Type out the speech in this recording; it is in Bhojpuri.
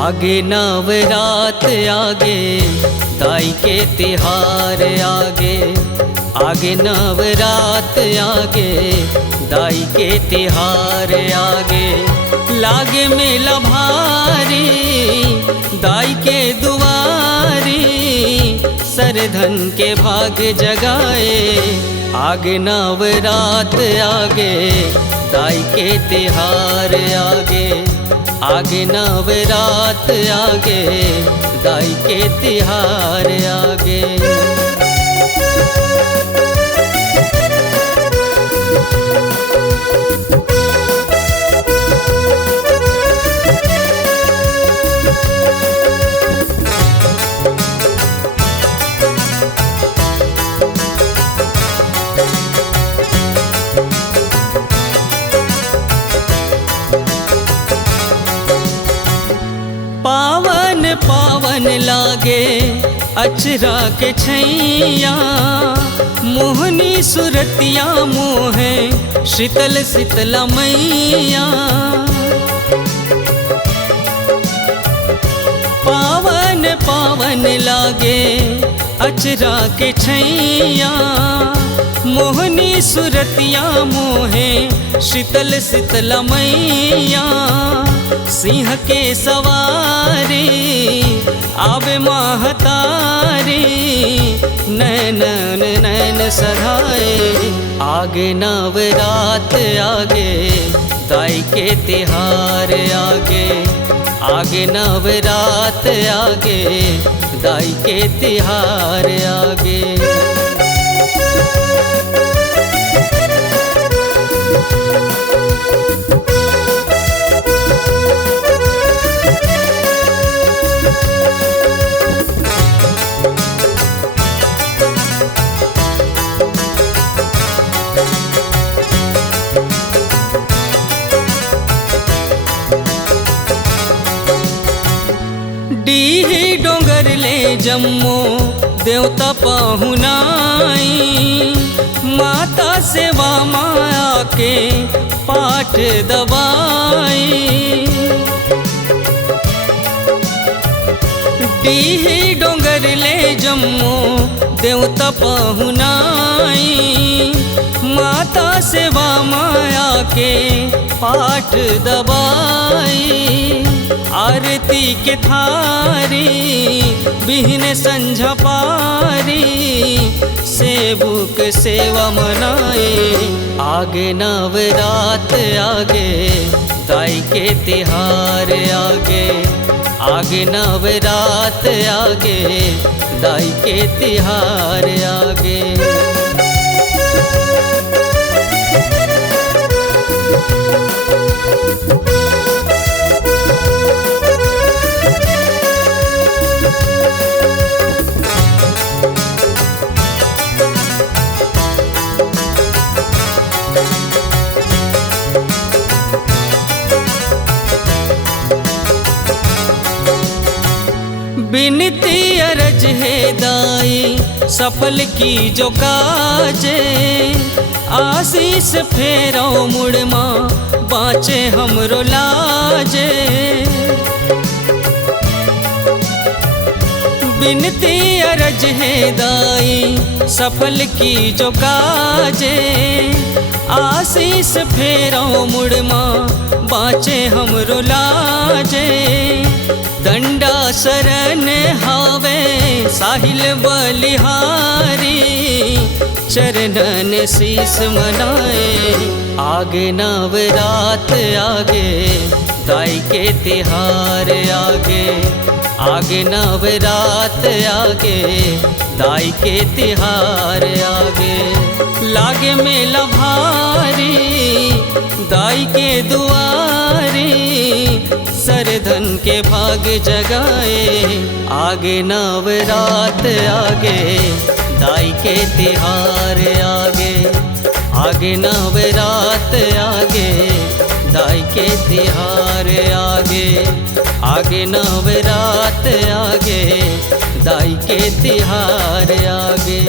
आगे नवरात आगे दाई के तिहार आगे, आगे नवरात आगे दाई के तिहार आगे। लागे मेला भारी दाई के दुआरी, सरधन के भाग जगाए। आगे नवरात आगे दाई के तिहार आगे, आगे नवरात आगे दाई के तिहार आगे। पावन पावन लागे अचरा के छैया, मोहनी सुरतिया मोहे शीतल शीतल मैया। पावन पावन लागे अचरा के छैया, मोहनी सुरतिया मोहे शीतल शीतल मैया। सिंह के सवारी आवे महतारी, नैन नैन सधाए। आगे नवरात आगे दाई के तिहार आगे, आगे नवरात आगे दाई के तिहार आगे। डीही डोंगर ले जम्मो देवता पहुनाई, माता सेवा माया के पाठ दबाई। डीही डोंगर ले जम्मो देवता पहुनाई, माता सेवा माया के पाठ दबाई। आरती के थारी बिहन संझा पारी, सेवक सेवा मनाए। आगे नवरात आगे दाई के तिहार आगे, आगे नवरात आगे दाई के तिहार आगे। बिनती अरज है दाई सफल की जो काजे, आशीष फेरो मुड़मा बाँचे हमरो लाजे। बिनती अरज है दाई सफल की जो काजे, आशीष फेरो मुड़मा बाँचे हमरो लाजे। दंडा शरण हावे साहिल बलिहारी, चरणन शीस मनाए। आगे नवरात आगे दाई के तिहार आगे, आगे नवरात आगे दाई के तिहार आगे। लागे मेला भारी दाई के दुआरी, सरधन के भाग जगाए। आगे नवरात आगे दाई के तिहार आगे, आगे नवरात आगे दाई के तिहार आगे, आगे नवरात आगे दाई के तिहार आगे।